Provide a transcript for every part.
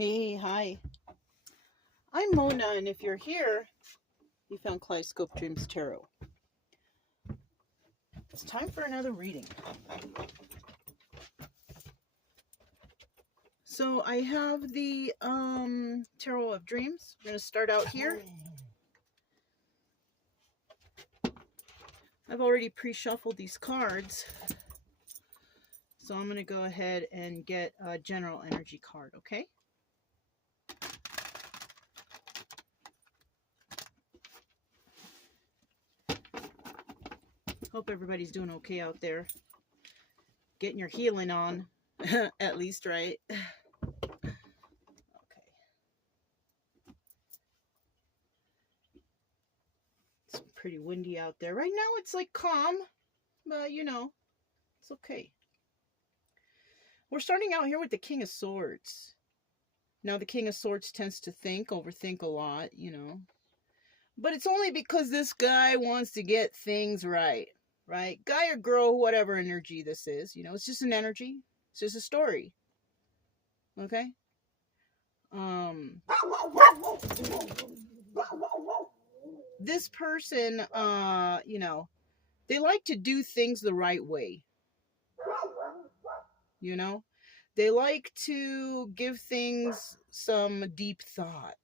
Hey, hi. I'm Mona, and if you're here, you found Kaleidoscope Dreams Tarot. It's time for another reading. So I have the Tarot of Dreams. We're going to start out here. I've already pre-shuffled these cards. So I'm going to go ahead and get a general energy card, okay? Hope everybody's doing okay out there. Getting your healing on, at least, right? Okay. It's pretty windy out there. Right now it's like calm, but you know, it's okay. We're starting out here with the King of Swords. Now, the King of Swords tends to overthink a lot, you know. But it's only because this guy wants to get things right? Guy or girl, whatever energy this is, you know, it's just an energy. It's just a story. Okay? This person, you know, they like to do things the right way. You know? They like to give things some deep thought.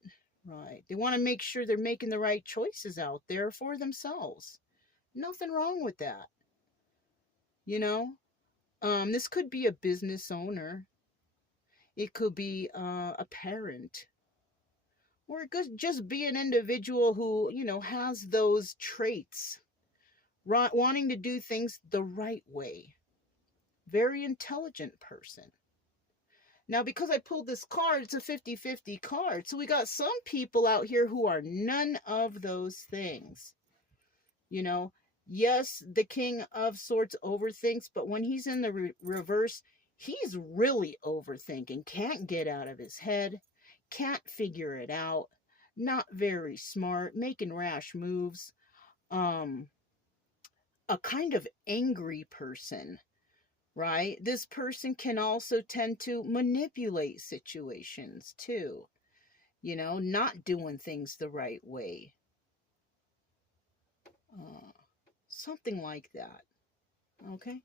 Right. They want to make sure they're making the right choices out there for themselves. Nothing wrong with that. You know, this could be a business owner. It could be a parent. Or it could just be an individual who, you know, has those traits. Wanting to do things the right way. Very intelligent person. Now, because I pulled this card, it's a 50-50 card. So we got some people out here who are none of those things. You know, yes, the King of Swords overthinks, but when he's in the reverse, he's really overthinking. Can't get out of his head. Can't figure it out. Not very smart. Making rash moves. A kind of angry person. Right? This person can also tend to manipulate situations too. You know, not doing things the right way. Something like that. Okay.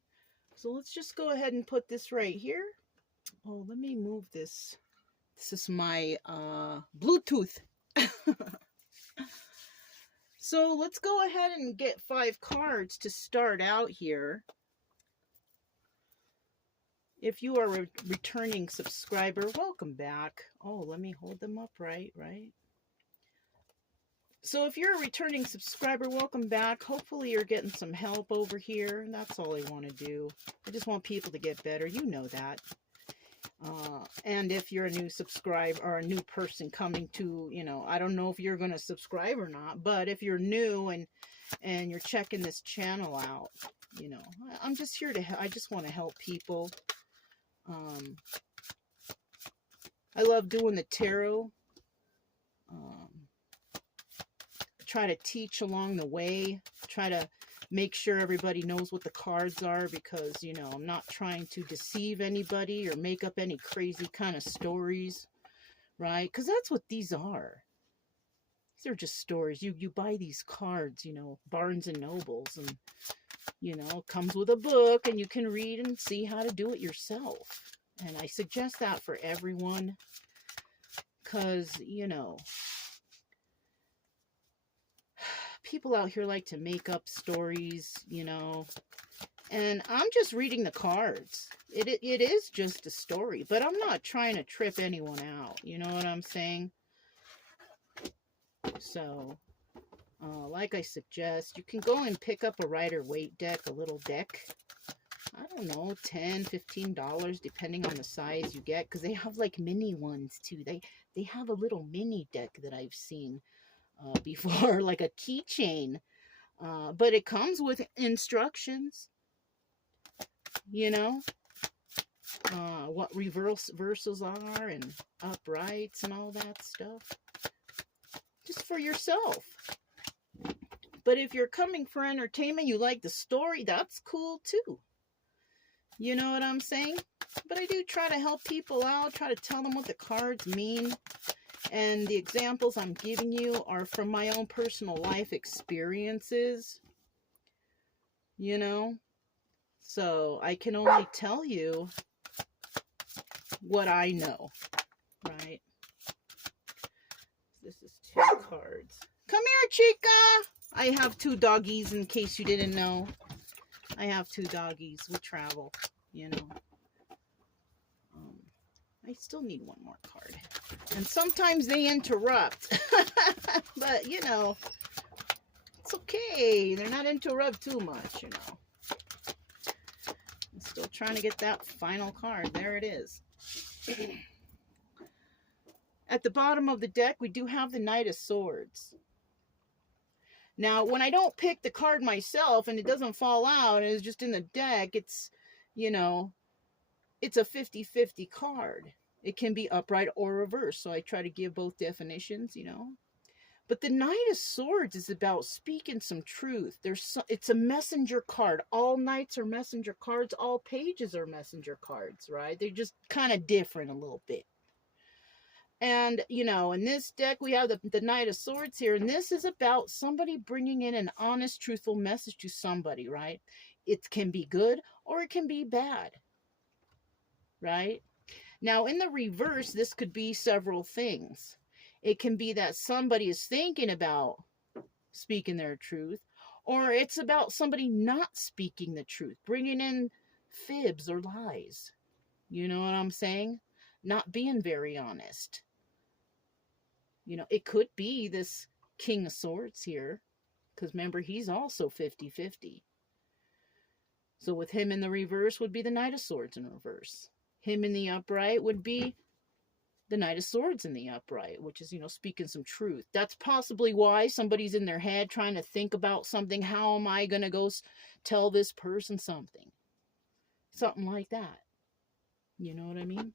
So let's just go ahead and put this right here. Oh, let me move this. This is my Bluetooth. So let's go ahead and get 5 cards to start out here. If you are a returning subscriber, welcome back. Oh, let me hold them up right. So if you're a returning subscriber, welcome back. Hopefully you're getting some help over here. That's all I want to do. I just want people to get better. You know that. And if you're a new subscriber or a new person coming to, you know, I don't know if you're going to subscribe or not, but if you're new and you're checking this channel out, you know, I'm just here to, I just want to help people. I love doing the tarot. Try to teach along the way. Try to make sure everybody knows what the cards are because, you know, I'm not trying to deceive anybody or make up any crazy kind of stories, right? Because that's what these are. These are just stories. You buy these cards, you know, Barnes and Nobles, and, you know, it comes with a book and you can read and see how to do it yourself. And I suggest that for everyone because, you know, people out here like to make up stories, you know, and I'm just reading the cards. It is just a story, but I'm not trying to trip anyone out. You know what I'm saying? So, like I suggest, you can go and pick up a Rider-Waite deck, a little deck. I don't know, $10, $15, depending on the size you get, because they have like mini ones too. They have a little mini deck that I've seen before, like a keychain, but it comes with instructions, you know, what reversals are and uprights and all that stuff, just for yourself. But if you're coming for entertainment, you like the story, that's cool too. You know what I'm saying? But I do try to help people out, try to tell them what the cards mean. And the examples I'm giving you are from my own personal life experiences, you know. So I can only tell you what I know, right? This is 2 cards. Come here, Chica! I have 2 doggies, in case you didn't know. I have 2 doggies. We travel, you know. I still need 1 more card. And sometimes they interrupt. But, you know, it's okay. They're not interrupt too much, you know. I'm still trying to get that final card. There it is. At the bottom of the deck, we do have the Knight of Swords. Now, when I don't pick the card myself and it doesn't fall out and it's just in the deck, it's, you know, it's a 50-50 card. It can be upright or reverse. So I try to give both definitions, you know. But the Knight of Swords is about speaking some truth. It's a messenger card. All knights are messenger cards. All pages are messenger cards, right? They're just kind of different a little bit. And, you know, in this deck, we have the Knight of Swords here. And this is about somebody bringing in an honest, truthful message to somebody, right? It can be good or it can be bad, right? Now, in the reverse, this could be several things. It can be that somebody is thinking about speaking their truth, or it's about somebody not speaking the truth, bringing in fibs or lies. You know what I'm saying? Not being very honest. You know, it could be this King of Swords here, because remember, he's also 50-50. So with him in the reverse would be the Knight of Swords in reverse. Him in the upright would be the Knight of Swords in the upright, which is, you know, speaking some truth. That's possibly why somebody's in their head trying to think about something. How am I going to go tell this person something? Something like that. You know what I mean?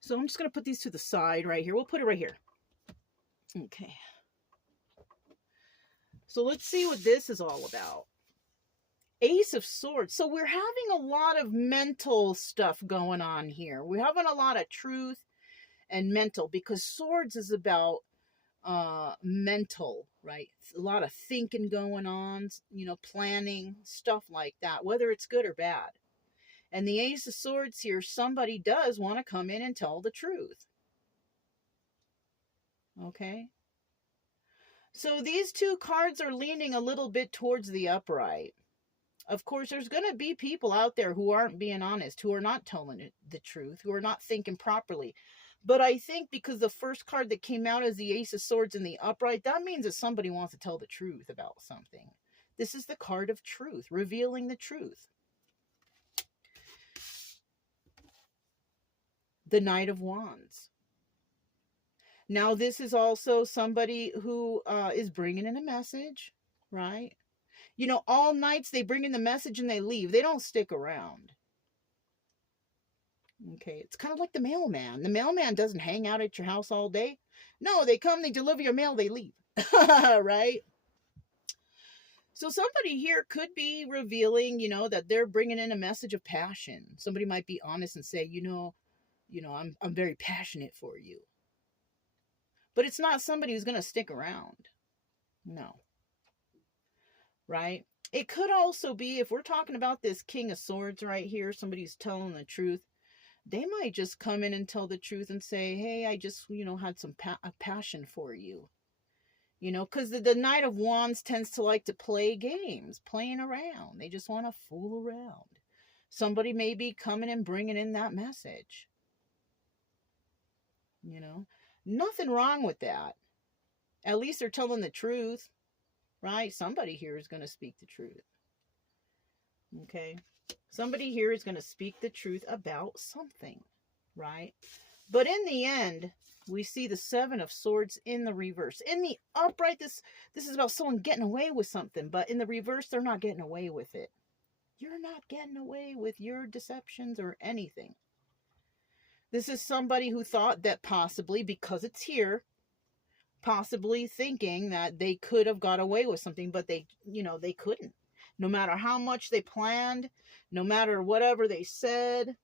So I'm just going to put these to the side right here. We'll put it right here. Okay. So let's see what this is all about. Ace of Swords. So we're having a lot of mental stuff going on here. We're having a lot of truth and mental, because swords is about mental, right? A lot of thinking going on, you know, planning, stuff like that, whether it's good or bad. And the Ace of Swords here, somebody does want to come in and tell the truth. Okay? So these 2 cards are leaning a little bit towards the upright. Of course, there's going to be people out there who aren't being honest, who are not telling the truth, who are not thinking properly. But I think because the first card that came out is the Ace of Swords in the upright, that means that somebody wants to tell the truth about something. This is the card of truth, revealing the truth. The Knight of Wands. Now, this is also somebody who is bringing in a message, right? You know, all knights, they bring in the message and they leave. They don't stick around. Okay, it's kind of like the mailman. The mailman doesn't hang out at your house all day. No, they come, they deliver your mail, they leave. Right? So somebody here could be revealing, you know, that they're bringing in a message of passion. Somebody might be honest and say, you know, I'm very passionate for you. But it's not somebody who's going to stick around. No. Right? It could also be, if we're talking about this King of Swords right here, somebody's telling the truth, they might just come in and tell the truth and say, hey, I just, you know, had some passion for you. You know, because the Knight of Wands tends to like to play games, playing around. They just want to fool around. Somebody may be coming and bringing in that message. You know, nothing wrong with that. At least they're telling the truth, right? Somebody here is going to speak the truth. Okay. Somebody here is going to speak the truth about something, right? But in the end, we see the Seven of Swords in the reverse. In the upright, this is about someone getting away with something, but in the reverse, they're not getting away with it. You're not getting away with your deceptions or anything. This is somebody who thought that possibly, because it's here, possibly thinking that they could have got away with something, but they, you know, they couldn't. No matter how much they planned, no matter whatever they said,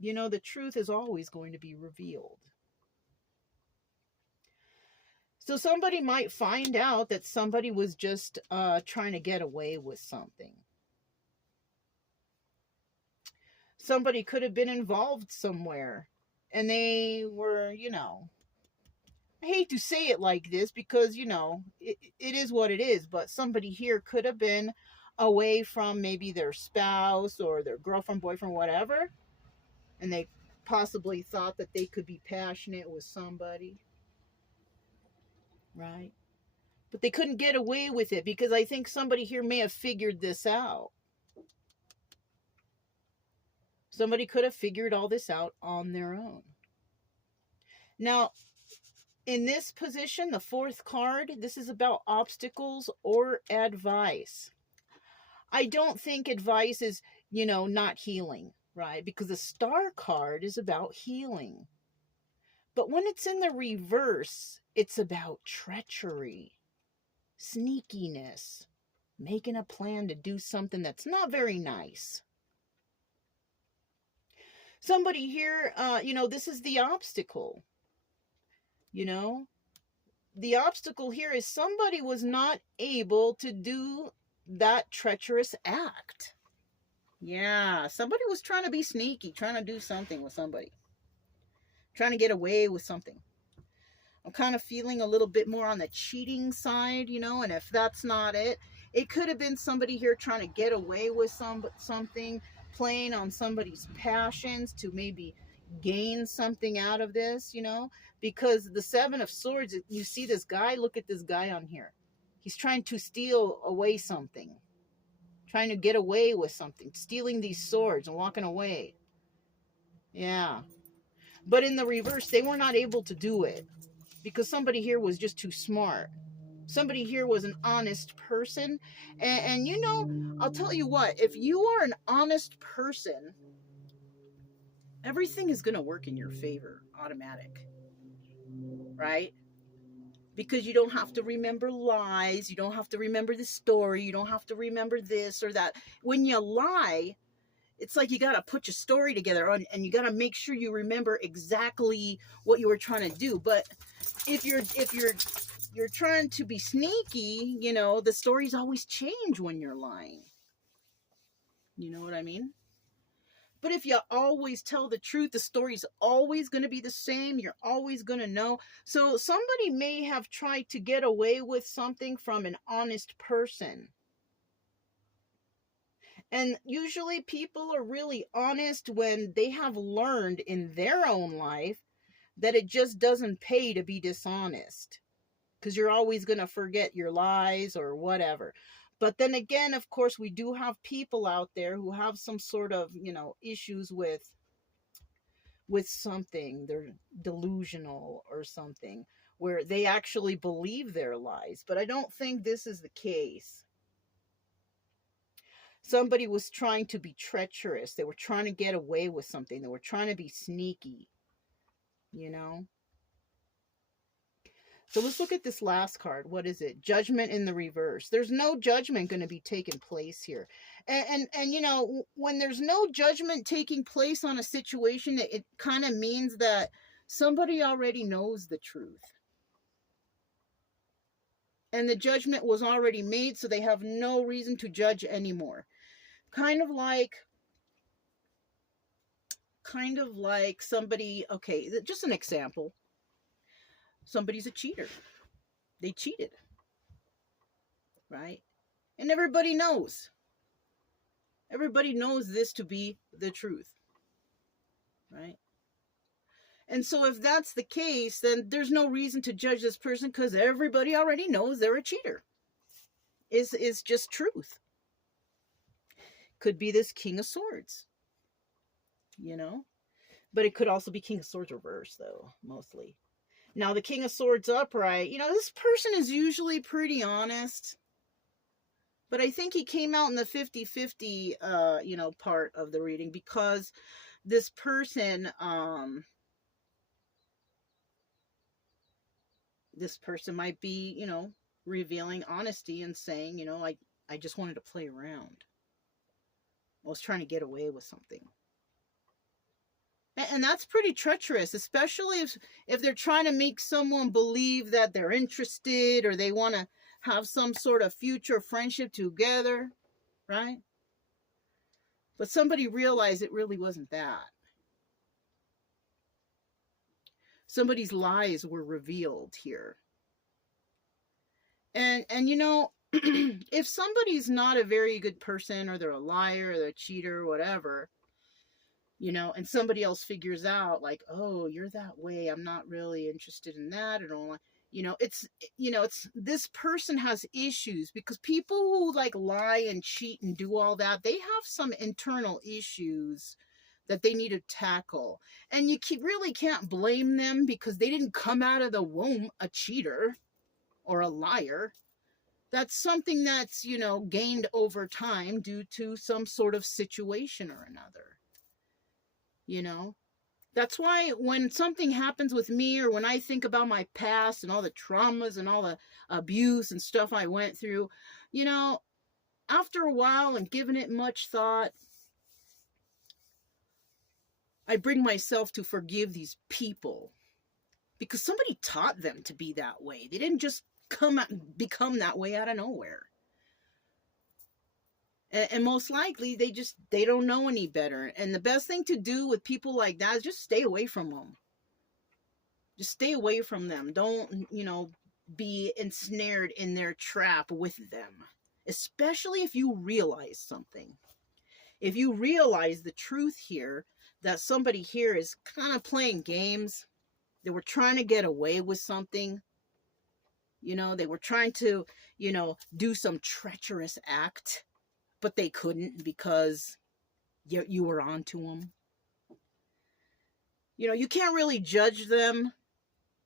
the truth is always going to be revealed. So somebody might find out that somebody was just trying to get away with something. Somebody could have been involved somewhere, and they were, I hate to say it like this because, it is what it is, but somebody here could have been away from maybe their spouse or their girlfriend, boyfriend, whatever, and they possibly thought that they could be passionate with somebody, right? But they couldn't get away with it because I think somebody here may have figured this out. Somebody could have figured all this out on their own. Now, in this position, the fourth card, this is about obstacles or advice. I don't think advice is, not healing, right? Because the star card is about healing. But when it's in the reverse, it's about treachery, sneakiness, making a plan to do something that's not very nice. Somebody here, this is the obstacle. The obstacle here is somebody was not able to do that treacherous act. Yeah, somebody was trying to be sneaky, trying to do something with somebody, trying to get away with something. I'm kind of feeling a little bit more on the cheating side, and if that's not it, it could have been somebody here trying to get away with something, playing on somebody's passions to maybe gain something out of this, because the Seven of Swords, you see this guy, look at this guy on here. He's trying to steal away something, trying to get away with something, stealing these swords and walking away. Yeah. But in the reverse, they were not able to do it because somebody here was just too smart. Somebody here was an honest person. And I'll tell you what, if you are an honest person, everything is going to work in your favor, automatic, right? Because you don't have to remember lies. You don't have to remember the story. You don't have to remember this or that. When you lie, it's like you got to put your story together and you got to make sure you remember exactly what you were trying to do. But if you're trying to be sneaky, the stories always change when you're lying. You know what I mean? But if you always tell the truth, the story's always going to be the same. You're always going to know. So somebody may have tried to get away with something from an honest person. And usually people are really honest when they have learned in their own life that it just doesn't pay to be dishonest. Because you're always going to forget your lies or whatever. But then again, of course, we do have people out there who have some sort of, issues with something. They're delusional or something where they actually believe their lies. But I don't think this is the case. Somebody was trying to be treacherous. They were trying to get away with something. They were trying to be sneaky, So let's look at this last card. What is it? Judgment in the reverse. There's no judgment going to be taking place here. And when there's no judgment taking place on a situation, it kind of means that somebody already knows the truth. And the judgment was already made, so they have no reason to judge anymore. Kind of like somebody, okay, just an example. Somebody's a cheater. They cheated, right? And everybody knows. Everybody knows this to be the truth, right? And so if that's the case, then there's no reason to judge this person because everybody already knows they're a cheater. It's just truth. Could be this King of Swords, But it could also be King of Swords reverse, though, mostly. Now, the King of Swords upright, this person is usually pretty honest. But I think he came out in the 50-50, part of the reading because this person, might be, revealing honesty and saying, I just wanted to play around. I was trying to get away with something. And that's pretty treacherous, especially if they're trying to make someone believe that they're interested or they want to have some sort of future friendship together, right? But somebody realized it really wasn't that. Somebody's lies were revealed here. And you know, if somebody's not a very good person, or they're a liar, or they're a cheater, or whatever, you know, and somebody else figures out, like, oh, you're that way, I'm not really interested in that, and all, you know, it's this person has issues, because people who like lie and cheat and do all that, they have some internal issues that they need to tackle. And you really can't blame them, because they didn't come out of the womb a cheater or a liar. That's something that's, you know, gained over time due to some sort of situation or another. You know, that's why when something happens with me, or when I think about my past and all the traumas and all the abuse and stuff I went through, you know, after a while and giving it much thought, I bring myself to forgive these people, because somebody taught them to be that way. They didn't just become that way out of nowhere. And most likely they don't know any better. And the best thing to do with people like that is just stay away from them. Just stay away from them. Don't, you know, be ensnared in their trap with them. Especially if you realize something. If you realize the truth here, that somebody here is kind of playing games. They were trying to get away with something. You know, they were trying to, you know, do some treacherous act. But they couldn't, because you were onto them. You know, you can't really judge them.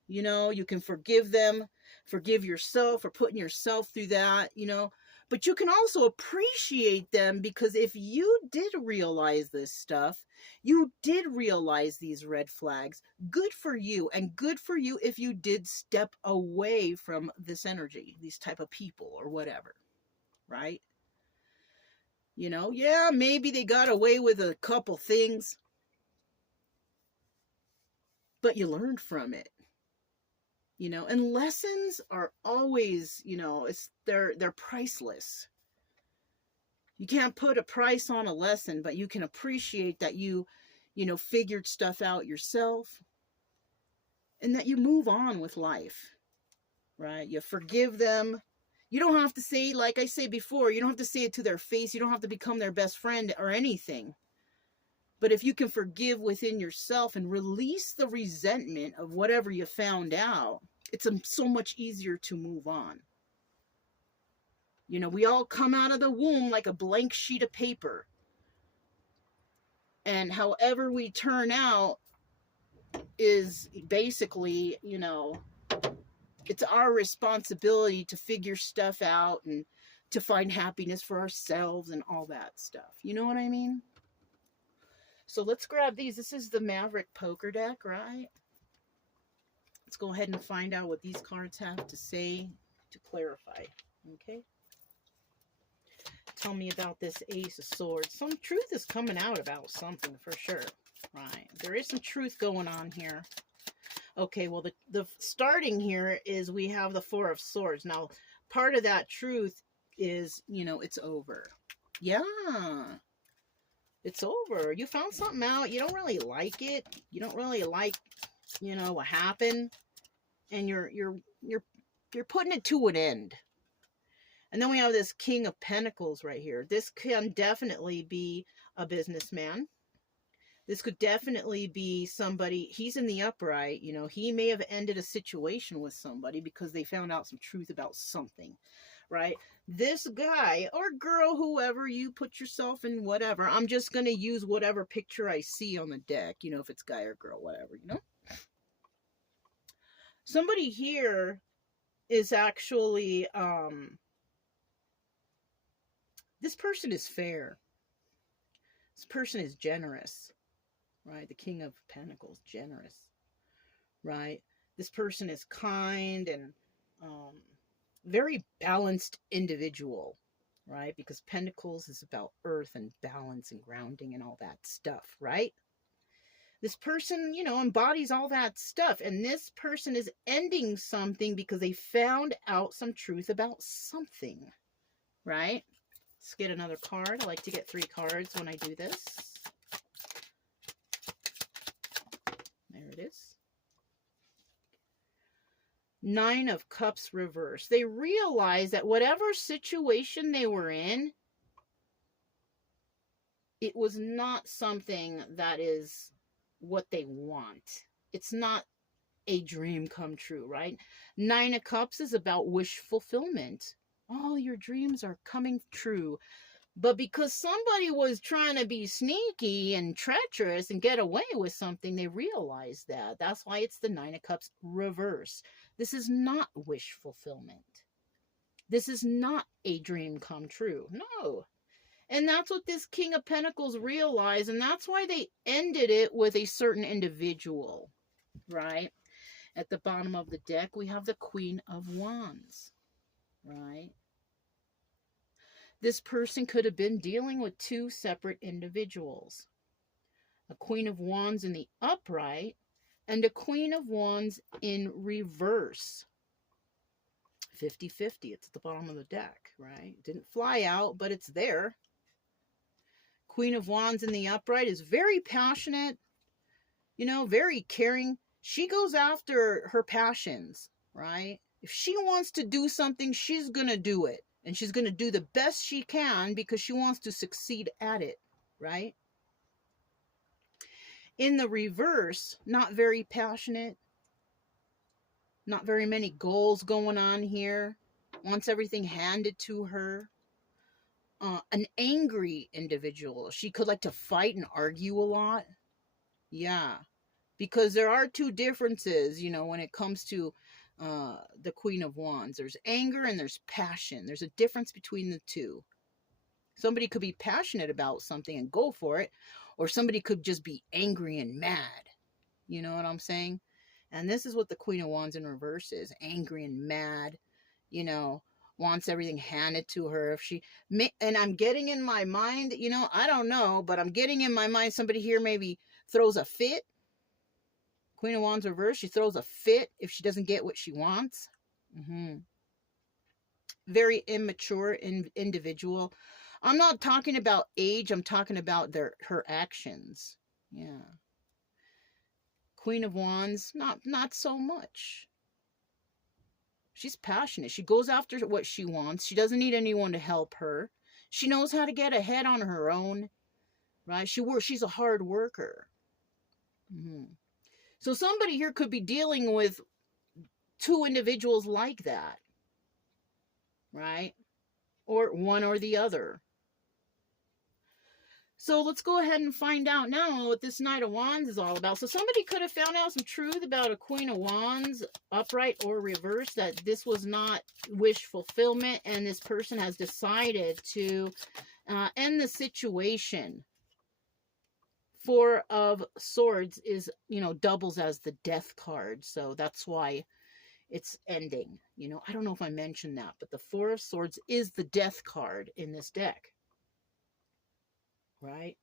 You know, you can forgive them, forgive yourself for putting yourself through that, you know. But you can also appreciate them, because if you did realize this stuff, you did realize these red flags, good for you. And good for you if you did step away from this energy, these type of people or whatever, right? You know, yeah, maybe they got away with a couple things, but you learned from it. You know, and lessons are always, you know, they're priceless. You can't put a price on a lesson, but you can appreciate that you know, figured stuff out yourself, and that you move on with life, right? You forgive them. You don't have to say, like I say before, you don't have to say it to their face. You don't have to become their best friend or anything. But if you can forgive within yourself and release the resentment of whatever you found out, it's so much easier to move on. You know, we all come out of the womb like a blank sheet of paper. And however we turn out is basically, you know, it's our responsibility to figure stuff out and to find happiness for ourselves and all that stuff. You know what I mean? So let's grab these. This is the Maverick Poker deck, right? Let's go ahead and find out what these cards have to say to clarify. Okay? Tell me about this Ace of Swords. Some truth is coming out about something for sure. Right. There is some truth going on here. Okay, well, the starting here is we have the Four of Swords. Now, part of that truth is, you know, it's over. Yeah. It's over. You found something out. You don't really like it. You don't really like, you know, what happened. And you're putting it to an end. And then we have this King of Pentacles right here. This can definitely be a businessman. This could definitely be somebody, he's in the upright, you know, he may have ended a situation with somebody because they found out some truth about something, right? This guy or girl, whoever, you put yourself in, whatever. I'm just going to use whatever picture I see on the deck, you know, if it's guy or girl, whatever, you know. Somebody here is actually, this person is fair. This person is generous. Right? The King of Pentacles, generous, right? This person is kind and very balanced individual, right? Because Pentacles is about earth and balance and grounding and all that stuff, right? This person, you know, embodies all that stuff. And this person is ending something because they found out some truth about something, right? Let's get another card. I like to get 3 cards when I do this. There it is. 9 of Cups reversed. They realized that whatever situation they were in, it was not something that is what they want. It's not a dream come true, right? 9 of Cups is about wish fulfillment. All your dreams are coming true. But because somebody was trying to be sneaky and treacherous and get away with something, they realized that. That's why it's the 9 of Cups reverse. This is not wish fulfillment. This is not a dream come true. No. And that's what this King of Pentacles realized. And that's why they ended it with a certain individual, right? At the bottom of the deck, we have the Queen of Wands, right? This person could have been dealing with 2 separate individuals. A Queen of Wands in the upright and a Queen of Wands in reverse. 50-50. It's at the bottom of the deck, right? Didn't fly out, but it's there. Queen of Wands in the upright is very passionate, you know, very caring. She goes after her passions, right? If she wants to do something, she's going to do it. And she's going to do the best she can because she wants to succeed at it, right? In the reverse, not very passionate. Not very many goals going on here. Wants everything handed to her. An angry individual. She could like to fight and argue a lot. Yeah. Because there are 2 differences, you know, when it comes to the Queen of Wands. There's anger and there's passion. There's a difference between the 2. Somebody could be passionate about something and go for it, or somebody could just be angry and mad. You know what I'm saying? And this is what the Queen of Wands in reverse is. Angry and mad, you know, wants everything handed to her. If she, and I'm getting in my mind, you know, I don't know, but I'm getting in my mind somebody here maybe throws a fit. Queen of Wands reverse, she throws a fit if she doesn't get what she wants. Very immature individual. I'm not talking about age. I'm talking about her actions. Yeah. Queen of Wands, not so much. She's passionate. She goes after what she wants. She doesn't need anyone to help her. She knows how to get ahead on her own, right? She's a hard worker. So somebody here could be dealing with 2 individuals like that, right? Or one or the other. So let's go ahead and find out now what this Knight of Wands is all about. So somebody could have found out some truth about a Queen of Wands, upright or reverse, that this was not wish fulfillment, and this person has decided to end the situation. 4 of Swords is, you know, doubles as the Death card. So that's why it's ending. You know, I don't know if I mentioned that, but the 4 of Swords is the Death card in this deck. Right?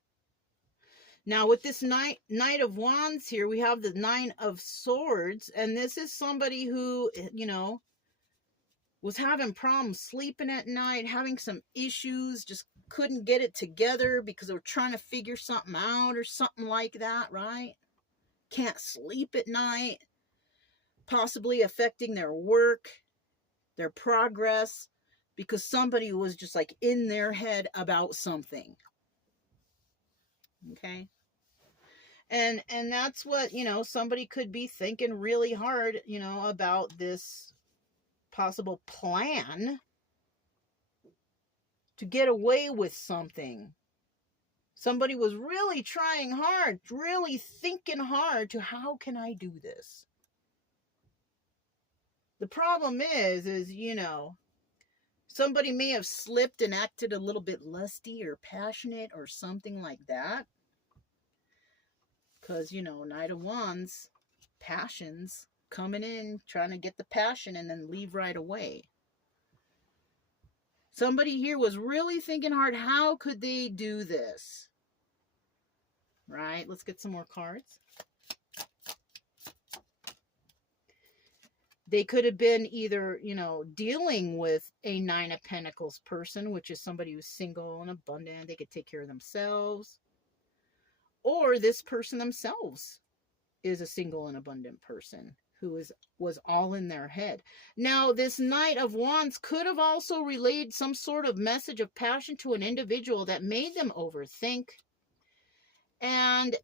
Now with this Knight of Wands here, we have the 9 of Swords, and this is somebody who, you know, was having problems sleeping at night, having some issues, just couldn't get it together because they were trying to figure something out or something like that, right? Can't sleep at night, possibly affecting their work, their progress, because somebody was just like in their head about something. Okay? And that's what, you know, somebody could be thinking really hard, you know, about this possible plan to get away with something. Somebody was really trying hard, really thinking hard to how can I do this? The problem is, you know, somebody may have slipped and acted a little bit lusty or passionate or something like that. Because, you know, Knight of Wands, passions, coming in, trying to get the passion and then leave right away. Somebody here was really thinking hard, how could they do this? Right? Let's get some more cards. They could have been either, dealing with a Nine of Pentacles person, which is somebody who's single and abundant. They could take care of themselves. Or this person themselves is a single and abundant person who was all in their head. Now, this Knight of Wands could have also relayed some sort of message of passion to an individual that made them overthink. And,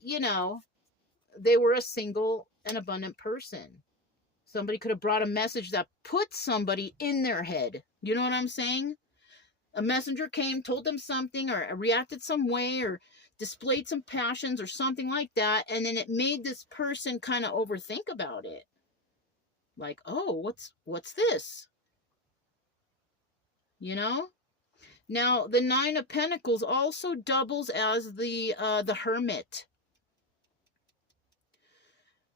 they were a single and abundant person. Somebody could have brought a message that put somebody in their head. You know what I'm saying? A messenger came, told them something, or reacted some way, or displayed some passions or something like that, and then it made this person kind of overthink about it. Like, oh, what's this? Now, the Nine of Pentacles also doubles as the Hermit.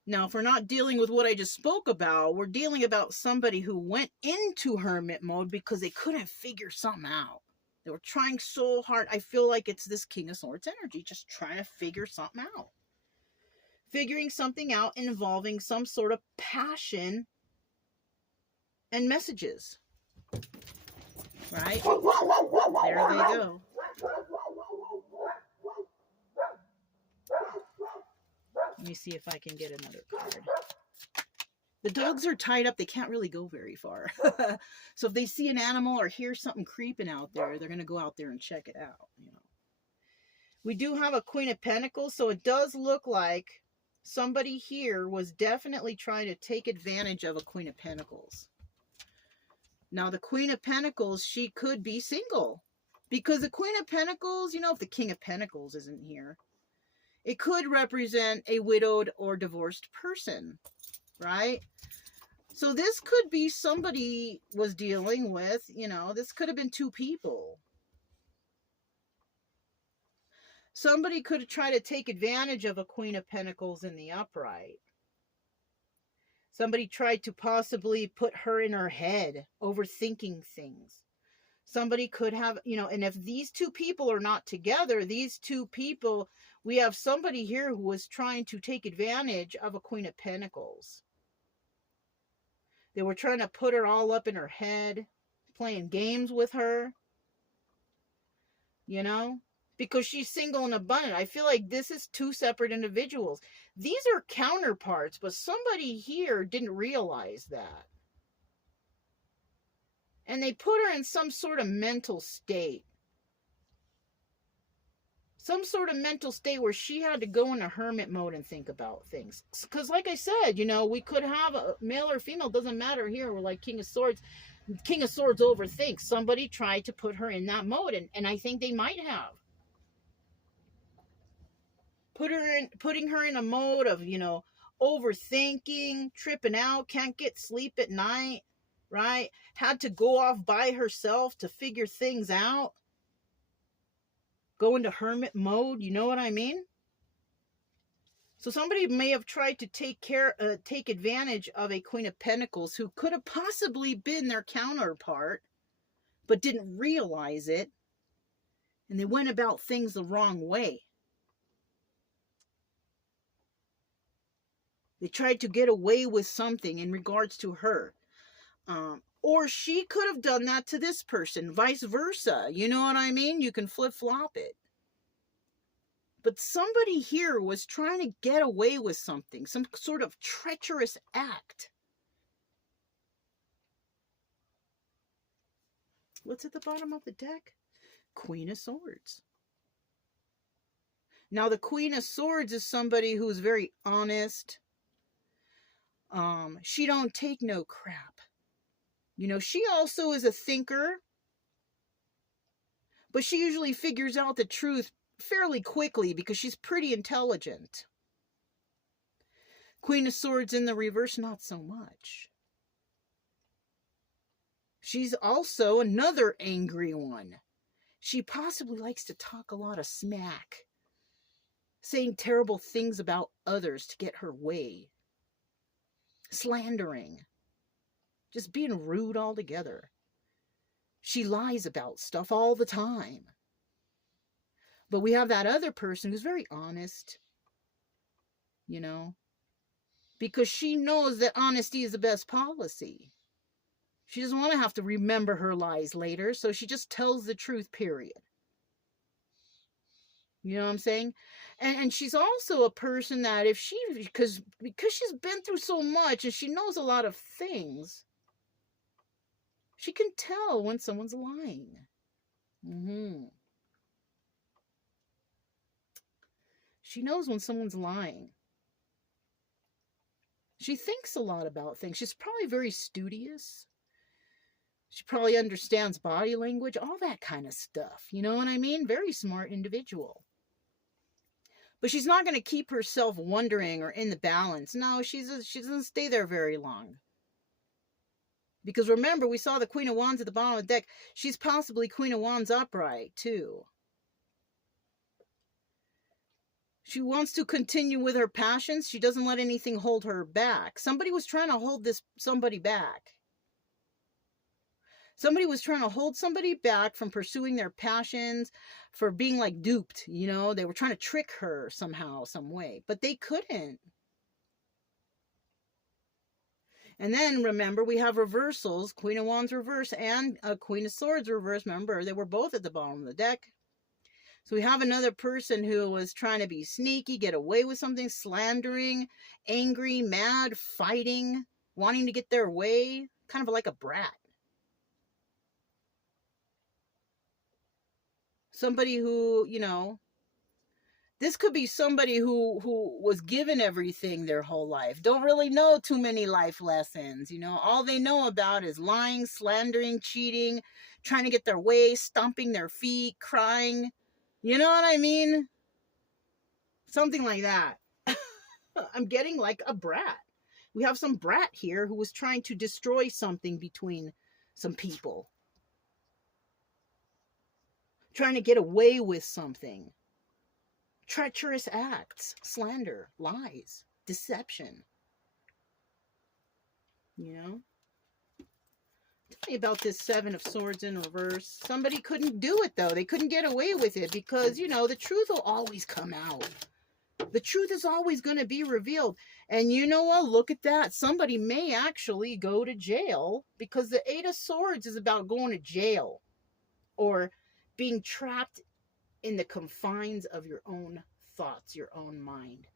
Now, if we're not dealing with what I just spoke about, we're dealing about somebody who went into hermit mode because they couldn't figure something out. They were trying so hard. I feel like it's this King of Swords energy, just trying to figure something out. Figuring something out involving some sort of passion and messages. Right? There they go. Let me see if I can get another card. The dogs are tied up. They can't really go very far. So if they see an animal or hear something creeping out there, they're going to go out there and check it out. We do have a Queen of Pentacles, so it does look like somebody here was definitely trying to take advantage of a Queen of Pentacles. Now, the Queen of Pentacles, she could be single. Because the Queen of Pentacles, if the King of Pentacles isn't here, it could represent a widowed or divorced person, right? So this could be somebody was dealing with, this could have been two people. Somebody could have tried to take advantage of a Queen of Pentacles in the upright. Somebody tried to possibly put her in her head, overthinking things. Somebody could have, and if these two people are not together, these two people, we have somebody here who was trying to take advantage of a Queen of Pentacles. They were trying to put her all up in her head, playing games with her, because she's single and abundant. I feel like this is two separate individuals. These are counterparts, but somebody here didn't realize that. And they put her in some sort of mental state. Some sort of mental state where she had to go into hermit mode and think about things. Because like I said, we could have a male or female, doesn't matter here. We're like King of Swords. King of Swords overthinks. Somebody tried to put her in that mode, and I think they might have. Putting her in a mode of, overthinking, tripping out, can't get sleep at night, right? Had to go off by herself to figure things out. Go into hermit mode, you know what I mean? So somebody may have tried to take advantage of a Queen of Pentacles who could have possibly been their counterpart, but didn't realize it. And they went about things the wrong way. They tried to get away with something in regards to her. Or she could have done that to this person, vice versa. You know what I mean? You can flip-flop it. But somebody here was trying to get away with something, some sort of treacherous act. What's at the bottom of the deck? Queen of Swords. Now, the Queen of Swords is somebody who's very honest. She don't take no crap. She also is a thinker. But she usually figures out the truth fairly quickly because she's pretty intelligent. Queen of Swords in the reverse, not so much. She's also another angry one. She possibly likes to talk a lot of smack, saying terrible things about others to get her way. Slandering. Just being rude altogether. She lies about stuff all the time. But we have that other person who's very honest, you know, because she knows that honesty is the best policy. She doesn't want to have to remember her lies later, so she just tells the truth, period. You know what I'm saying? And she's also a person that if she, because she's been through so much and she knows a lot of things, she can tell when someone's lying. She knows when someone's lying. She thinks a lot about things. She's probably very studious. She probably understands body language, all that kind of stuff. You know what I mean? Very smart individual. But she's not going to keep herself wondering or in the balance. No, she doesn't stay there very long. Because remember, we saw the Queen of Wands at the bottom of the deck. She's possibly Queen of Wands upright, too. She wants to continue with her passions. She doesn't let anything hold her back. Somebody was trying to hold somebody back. Somebody was trying to hold somebody back from pursuing their passions, for being like duped, you know. They were trying to trick her somehow, some way, but they couldn't. And then remember, we have reversals, Queen of Wands reverse and Queen of Swords reverse. Remember, they were both at the bottom of the deck. So we have another person who was trying to be sneaky, get away with something, slandering, angry, mad, fighting, wanting to get their way, kind of like a brat. Somebody who, you know, this could be somebody who was given everything their whole life. Don't really know too many life lessons, you know. All they know about is lying, slandering, cheating, trying to get their way, stomping their feet, crying. You know what I mean? Something like that. I'm getting like a brat. We have some brat here who was trying to destroy something between some people. Trying to get away with something. Treacherous acts, slander, lies, deception. You know? Tell me about this Seven of Swords in reverse. Somebody couldn't do it, though. They couldn't get away with it because, you know, the truth will always come out. The truth is always going to be revealed. And you know what? Look at that. Somebody may actually go to jail because the Eight of Swords is about going to jail or being trapped in the confines of your own thoughts, your own mind.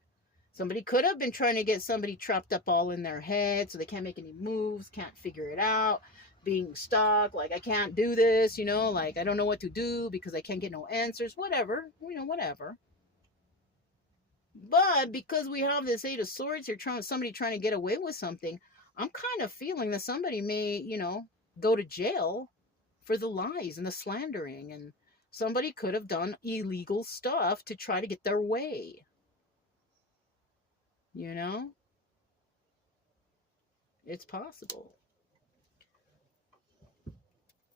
Somebody could have been trying to get somebody trapped up all in their head so they can't make any moves, can't figure it out, being stuck, like I can't do this, you know, like I don't know what to do because I can't get no answers, whatever, you know, whatever. But because we have this Eight of Swords here, somebody trying to get away with something, I'm kind of feeling that somebody may, you know, go to jail for the lies and the slandering, and somebody could have done illegal stuff to try to get their way. You know? It's possible.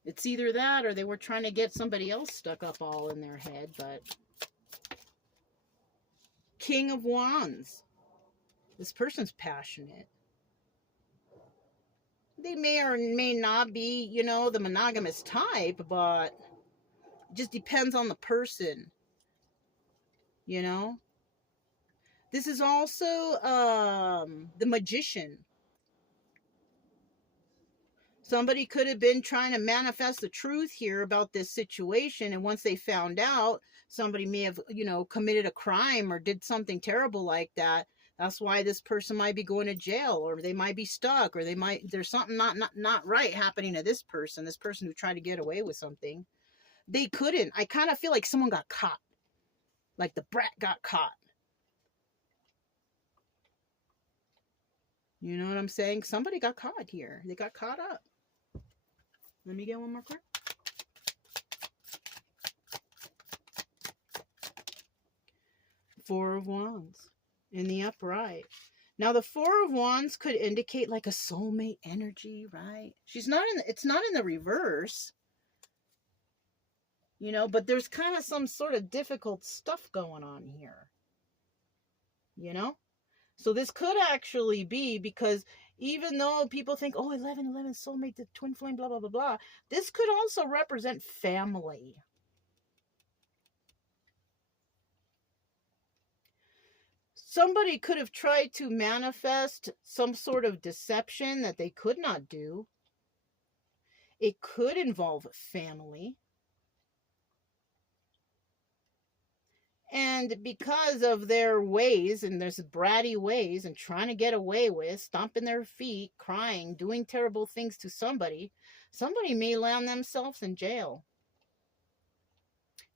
It's either that or they were trying to get somebody else stuck up all in their head, but... King of Wands. This person's passionate. They may or may not be, you know, the monogamous type, but it just depends on the person. You know? This is also the Magician. Somebody could have been trying to manifest the truth here about this situation, and once they found out, somebody may have, you know, committed a crime or did something terrible like that. That's why this person might be going to jail, or they might be stuck, or there's something not right happening to this person who tried to get away with something. They couldn't. I kind of feel like someone got caught. Like the brat got caught. You know what I'm saying? Somebody got caught here. They got caught up. Let me get one more card. Four of Wands in the upright. Now the Four of Wands could indicate like a soulmate energy, right? It's not in the reverse. You know, but there's kind of some sort of difficult stuff going on here. You know? So this could actually be because Even though people think, oh, 1111 soulmate, the twin flame, blah, blah, blah, blah. This could also represent family. Somebody could have tried to manifest some sort of deception that they could not do. It could involve family. And because of their ways and their bratty ways and trying to get away with, stomping their feet, crying, doing terrible things to somebody, somebody may land themselves in jail.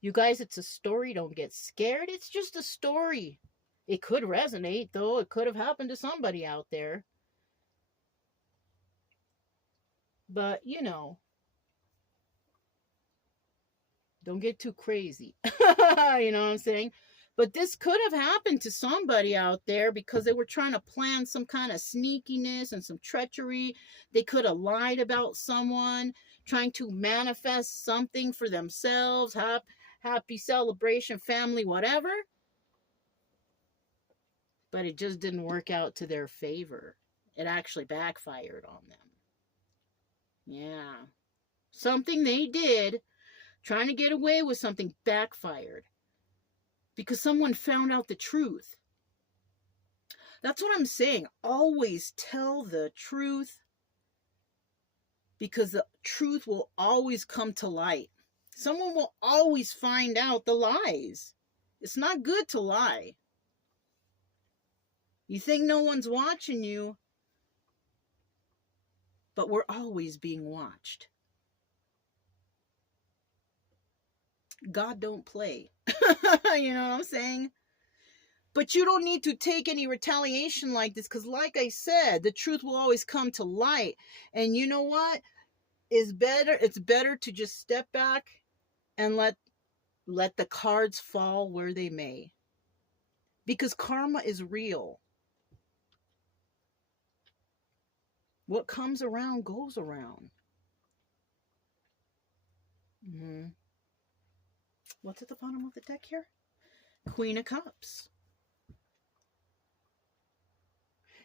You guys, it's a story. Don't get scared. It's just a story. It could resonate, though. It could have happened to somebody out there. But, you know, don't get too crazy. You know what I'm saying? But this could have happened to somebody out there because they were trying to plan some kind of sneakiness and some treachery. They could have lied about someone, trying to manifest something for themselves, happy celebration, family, whatever. But it just didn't work out to their favor. It actually backfired on them. Yeah. Something they did, trying to get away with something, backfired. Because someone found out the truth. That's what I'm saying. Always tell the truth. Because the truth will always come to light. Someone will always find out the lies. It's not good to lie. You think no one's watching you, but we're always being watched. God don't play. You know what I'm saying? But you don't need to take any retaliation like this, because like I said, the truth will always come to light. And you know what? It's better to just step back and let the cards fall where they may. Because karma is real. What comes around goes around. Mm-hmm. What's at the bottom of the deck here? Queen of Cups.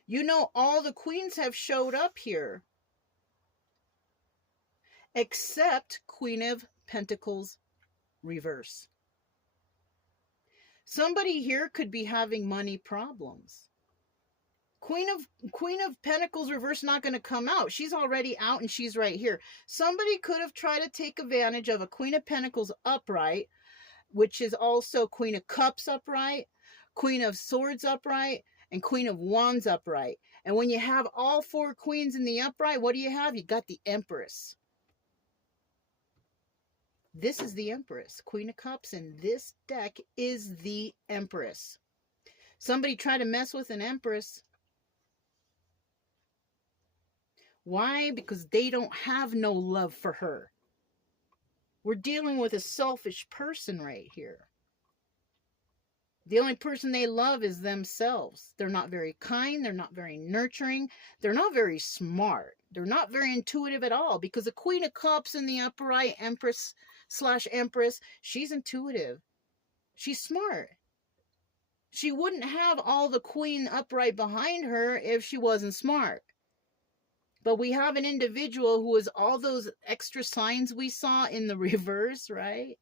You know, all the queens have showed up here. Except Queen of Pentacles reverse. Somebody here could be having money problems. Queen of Pentacles reverse not going to come out. She's already out and she's right here. Somebody could have tried to take advantage of a Queen of Pentacles upright, which is also Queen of Cups upright, Queen of Swords upright, and Queen of Wands upright. And when you have all four queens in the upright, what do you have? You got the Empress. This is the Empress. Queen of Cups in this deck is the Empress. Somebody tried to mess with an Empress. Why? Because they don't have no love for her. We're dealing with a selfish person right here. The only person they love is themselves. They're not very kind. They're not very nurturing. They're not very smart. They're not very intuitive at all, because the Queen of Cups in the upright, Empress / Empress, she's intuitive. She's smart. She wouldn't have all the Queen upright behind her if she wasn't smart. But we have an individual who is all those extra signs we saw in the reverse, right?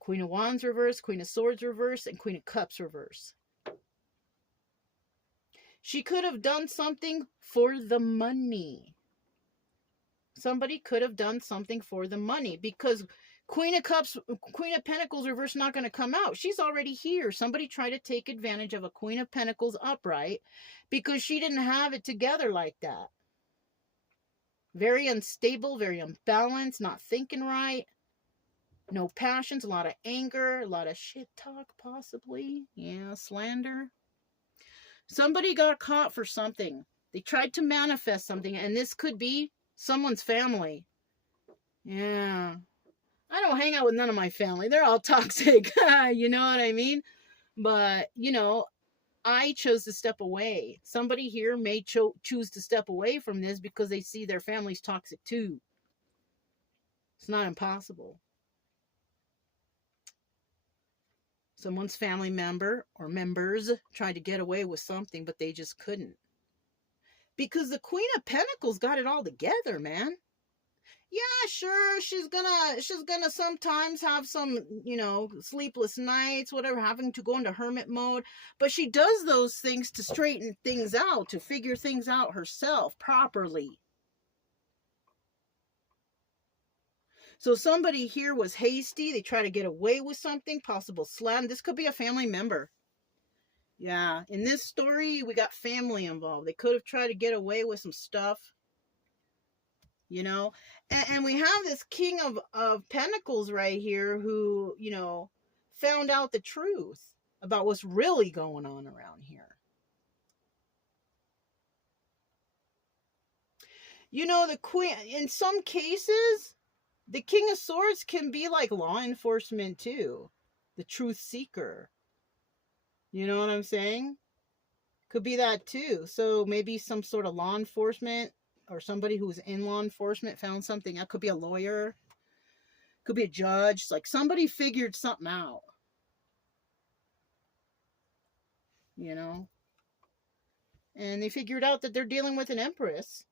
Queen of Wands reverse, Queen of Swords reverse, and Queen of Cups reverse. She could have done something for the money. Somebody could have done something for the money, because Queen of Cups, Queen of Pentacles reverse not going to come out. She's already here. Somebody tried to take advantage of a Queen of Pentacles upright because she didn't have it together like that. Very unstable, very unbalanced, not thinking right. No passions, a lot of anger, a lot of shit talk possibly. Yeah, slander. Somebody got caught for something. They tried to manifest something, and this could be someone's family. Yeah. I don't hang out with none of my family. They're all toxic. You know what I mean? But, you know, I chose to step away. Somebody here may choose to step away from this because they see their family's toxic too. It's not impossible. Someone's family member or members tried to get away with something, but they just couldn't. Because the Queen of Pentacles got it all together, man. Yeah, sure, she's gonna sometimes have some, sleepless nights, whatever, having to go into hermit mode, but she does those things to straighten things out, to figure things out herself properly. So somebody here was hasty, they try to get away with something, possible slam. This could be a family member. Yeah, in this story, we got family involved. They could have tried to get away with some stuff. And we have this King of Pentacles right here who, found out the truth about what's really going on around here. The Queen, in some cases, the King of Swords can be like law enforcement too. The truth seeker. You know what I'm saying? Could be that too. So maybe some sort of law enforcement, or somebody who's in law enforcement found something. That could be a lawyer. Could be a judge. It's like somebody figured something out. And they figured out that they're dealing with an empress.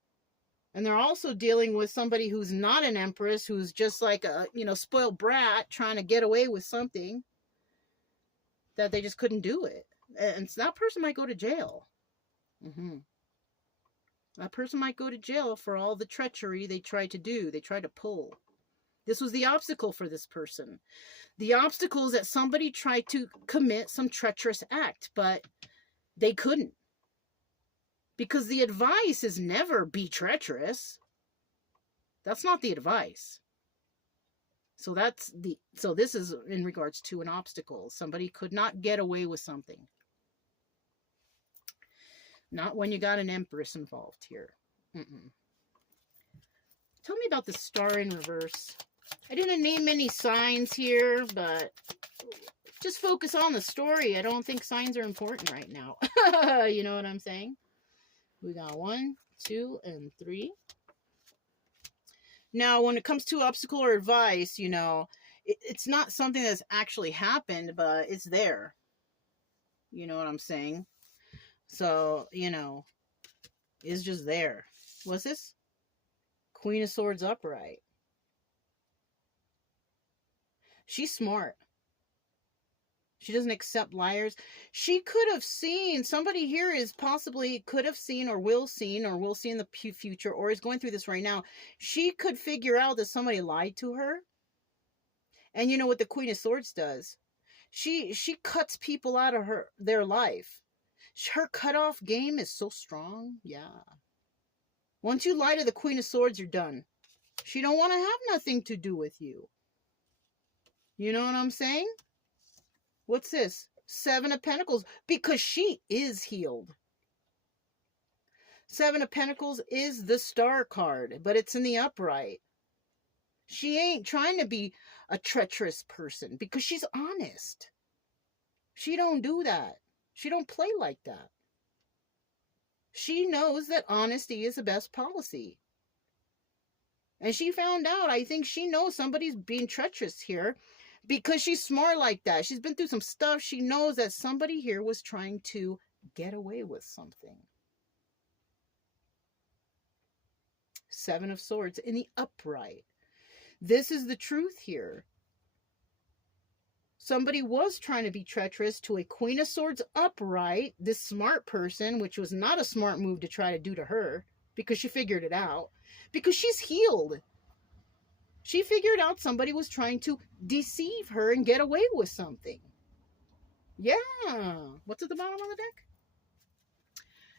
And they're also dealing with somebody who's not an empress, who's just like a, spoiled brat trying to get away with something that they just couldn't do it. And so that person might go to jail. That person might go to jail for all the treachery they tried to do. They tried to pull. This was the obstacle for this person. The obstacle is that somebody tried to commit some treacherous act, but they couldn't. Because the advice is never be treacherous. That's not the advice. So this is in regards to an obstacle. Somebody could not get away with something. Not when you got an empress involved here. Tell me about the star in reverse. I didn't name any signs here, but just focus on the story. I don't think signs are important right now. You know what I'm saying? We got 1, 2, and 3. Now, when it comes to obstacle or advice, it's not something that's actually happened, but it's there. You know what I'm saying? So, it's just there. What's this? Queen of Swords upright. She's smart. She doesn't accept liars. She could have seen, somebody here is possibly could have seen or will see in the future, or is going through this right now. She could figure out that somebody lied to her. And you know what the Queen of Swords does? She cuts people out of their life. Her cutoff game is so strong. Yeah. Once you lie to the Queen of Swords, you're done. She don't want to have nothing to do with you. You know what I'm saying? What's this? 7 of Pentacles. Because she is healed. 7 of Pentacles is the star card, but it's in the upright. She ain't trying to be a treacherous person because she's honest. She don't do that. She don't play like that. She knows that honesty is the best policy. And she found out, I think she knows somebody's being treacherous here because she's smart like that. She's been through some stuff. She knows that somebody here was trying to get away with something. 7 of Swords in the upright. This is the truth here. Somebody was trying to be treacherous to a Queen of Swords upright, this smart person, which was not a smart move to try to do to her, because she figured it out. Because she's healed. She figured out somebody was trying to deceive her and get away with something. Yeah. What's at the bottom of the deck?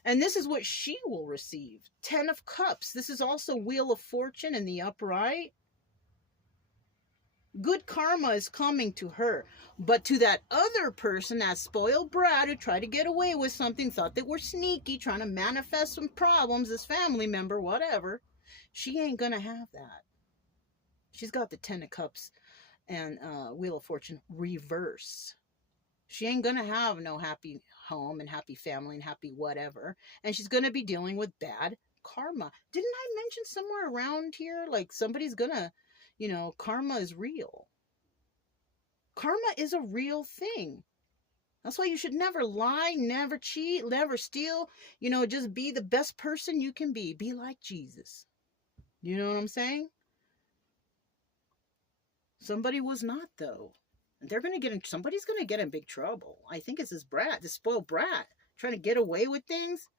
And this is what she will receive. 10 of Cups. This is also Wheel of Fortune in the upright. Good karma is coming to her. But to that other person, that spoiled brat who tried to get away with something, thought they were sneaky, trying to manifest some problems, this family member, whatever, she ain't gonna have that. She's got the 10 of Cups and Wheel of Fortune reverse. She ain't gonna have no happy home and happy family and happy whatever. And she's gonna be dealing with bad karma. Didn't I mention somewhere around here, like somebody's gonna, karma is real. Karma is a real thing. That's why you should never lie, never cheat, never steal. You know, just be the best person you can be. Be like Jesus. You know what I'm saying? Somebody was not, though. And they're going to get in, somebody's going to get in big trouble. I think it's this brat, this spoiled brat, trying to get away with things.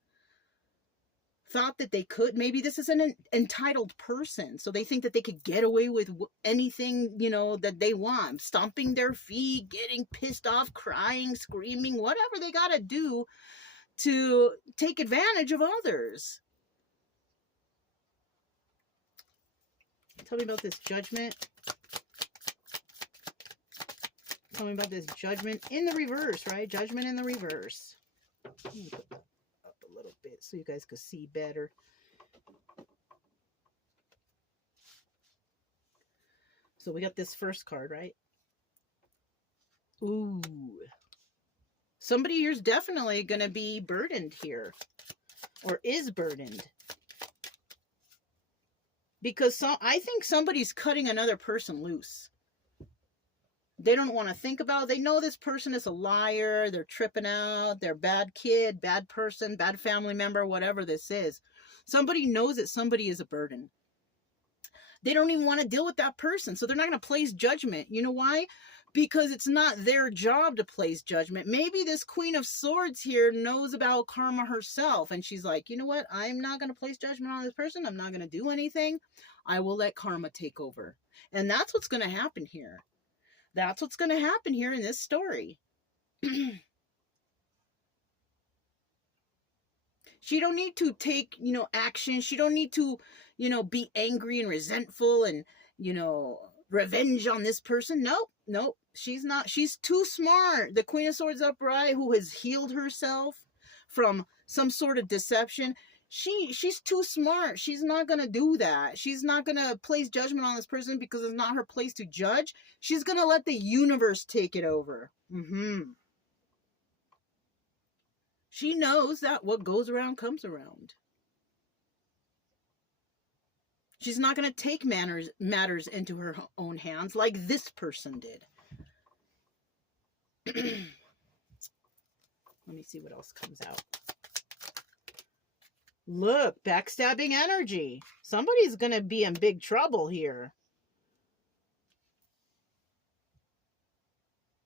Thought that they could. Maybe this is an entitled person, so they think that they could get away with anything, you know, that they want. Stomping their feet, getting pissed off, crying, screaming, whatever they got to do to take advantage of others. Tell me about this judgment. Tell me about this judgment in the reverse, right? Judgment in the reverse. Let me put that up a little bit so you guys could see better. So we got this first card, right? Ooh. Somebody here's definitely going to be burdened here. Or is burdened. Because I think somebody's cutting another person loose. They don't want to think about it. They know this person is a liar. They're tripping out. They're a bad kid, bad person, bad family member, whatever this is. Somebody knows that somebody is a burden. They don't even want to deal with that person. So they're not going to place judgment. You know why? Because it's not their job to place judgment. Maybe this Queen of Swords here knows about karma herself. And she's like, you know what? I'm not going to place judgment on this person. I'm not going to do anything. I will let karma take over. And that's what's going to happen here. That's what's going to happen here in this story. She don't need to take, you know, action. She don't need to, you know, be angry and resentful and, you know, revenge on this person. Nope. She's not. She's too smart. The Queen of Swords upright, who has healed herself from some sort of deception. She's too smart. She's not going to do that. She's not going to place judgment on this person because it's not her place to judge. She's going to let the universe take it over. She knows that what goes around comes around. She's not going to take matters into her own hands like this person did. Let me see what else comes out. Look, backstabbing energy. Somebody's going to be in big trouble here.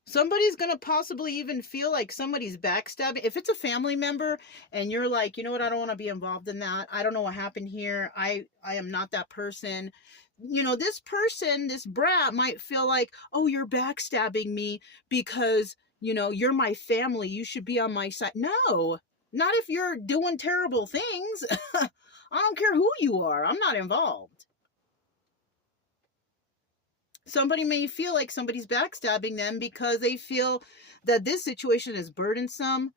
Somebody's going to possibly even feel like somebody's backstabbing. If it's a family member and you're like, you know what, I don't want to be involved in that. I don't know what happened here. I am not that person. You know, this person, this brat might feel like, oh, you're backstabbing me because, you know, you're my family. You should be on my side. No, not if you're doing terrible things. I don't care who you are. I'm not involved. Somebody may feel like somebody's backstabbing them because they feel that this situation is burdensome.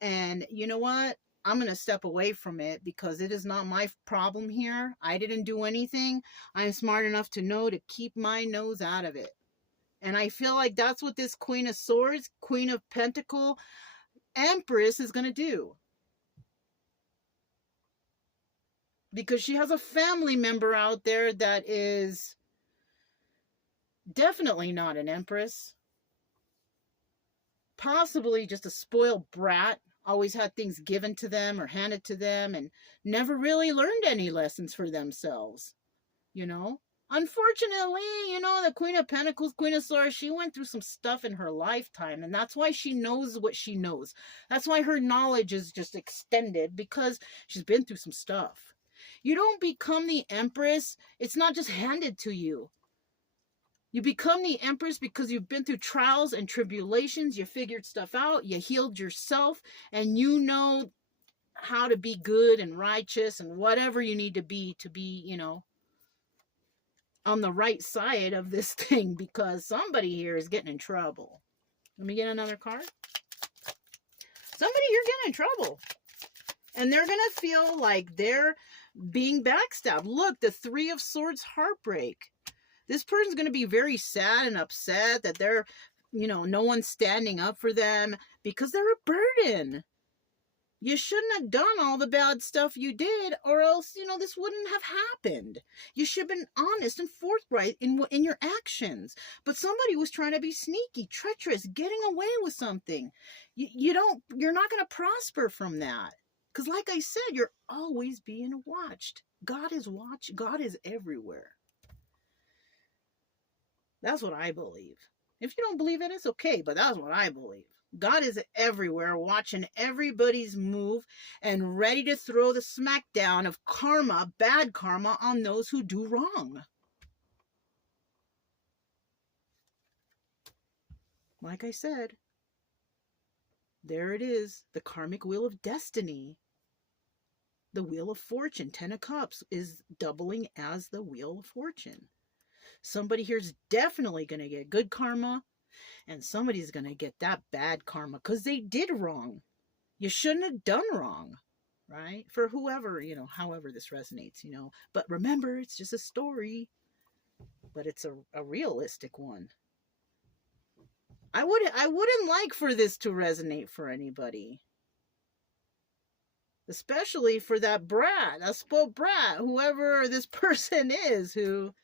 And you know what? I'm going to step away from it because it is not my problem here. I didn't do anything. I'm smart enough to know to keep my nose out of it. And I feel like that's what this Queen of Swords, Queen of Pentacles, Empress is going to do. Because she has a family member out there that is definitely not an empress. Possibly just a spoiled brat. Always had things given to them or handed to them and never really learned any lessons for themselves. You know? Unfortunately, you know, the Queen of Pentacles, Queen of Swords, she went through some stuff in her lifetime. And that's why she knows what she knows. That's why her knowledge is just extended because she's been through some stuff. You don't become the Empress. It's not just handed to you. You become the Empress because you've been through trials and tribulations. You figured stuff out. You healed yourself. And you know how to be good and righteous and whatever you need to be, you know, on the right side of this thing. Because somebody here is getting in trouble. Let me get another card. Somebody here getting in trouble. And they're going to feel like they're being backstabbed. Look, the Three of Swords heartbreak. This person's going to be very sad and upset that they're, you know, no one's standing up for them because they're a burden. You shouldn't have done all the bad stuff you did or else, you know, this wouldn't have happened. You should have been honest and forthright in your actions. But somebody was trying to be sneaky, treacherous, getting away with something. you're not going to prosper from that. Because like I said, you're always being watched. God is everywhere. That's what I believe. If you don't believe it, it's okay, but that's what I believe. God is everywhere, watching everybody's move and ready to throw the smackdown of karma, bad karma, on those who do wrong. Like I said, there it is, the karmic wheel of destiny. The Wheel of Fortune, 10 of Cups, is doubling as the Wheel of Fortune. Somebody here's definitely going to get good karma, and somebody's going to get that bad karma because they did wrong. You shouldn't have done wrong, right? For whoever, however this resonates, But remember, it's just a story, but it's a realistic one. I wouldn't like for this to resonate for anybody. Especially for that brat, a spoiled brat, whoever this person is who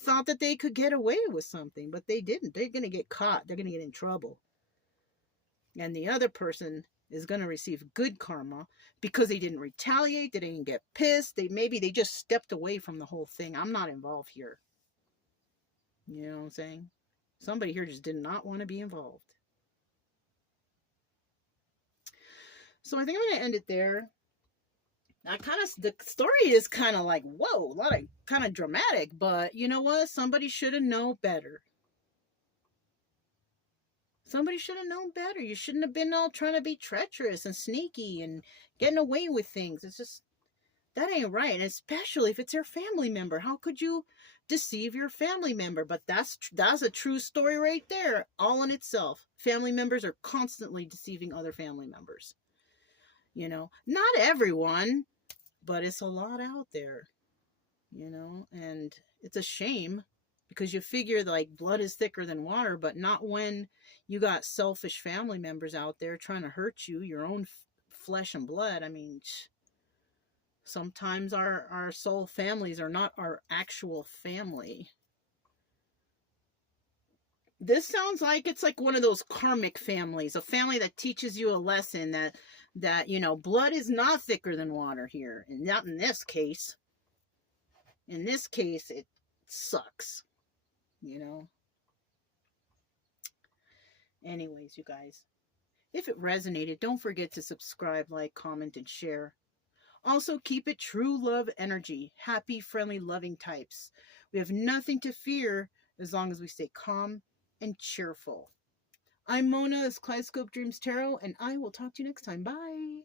thought that they could get away with something, but they didn't. They're going to get caught. They're going to get in trouble. And the other person is going to receive good karma because they didn't retaliate. They didn't get pissed. Maybe they just stepped away from the whole thing. I'm not involved here. You know what I'm saying? Somebody here just did not want to be involved. So I think I'm going to end it there. The story is kind of like, whoa, a lot of kind of dramatic, but you know what? Somebody should have known better. Somebody should have known better. You shouldn't have been all trying to be treacherous and sneaky and getting away with things. It's just, that ain't right. And especially if it's your family member. How could you deceive your family member? But that's a true story right there, all in itself. Family members are constantly deceiving other family members. Not everyone, but it's a lot out there, and it's a shame because you figure like blood is thicker than water, but not when you got selfish family members out there trying to hurt you, your own flesh and blood. I mean, sometimes our soul families are not our actual family. This sounds like it's like one of those karmic families, a family that teaches you a lesson that blood is not thicker than water here. And not in this case. In this case, it sucks. Anyways, you guys. If it resonated, don't forget to subscribe, like, comment, and share. Also, keep it true love energy. Happy, friendly, loving types. We have nothing to fear as long as we stay calm and cheerful. I'm Mona, this Kaleidoscope Dreams Tarot, and I will talk to you next time. Bye.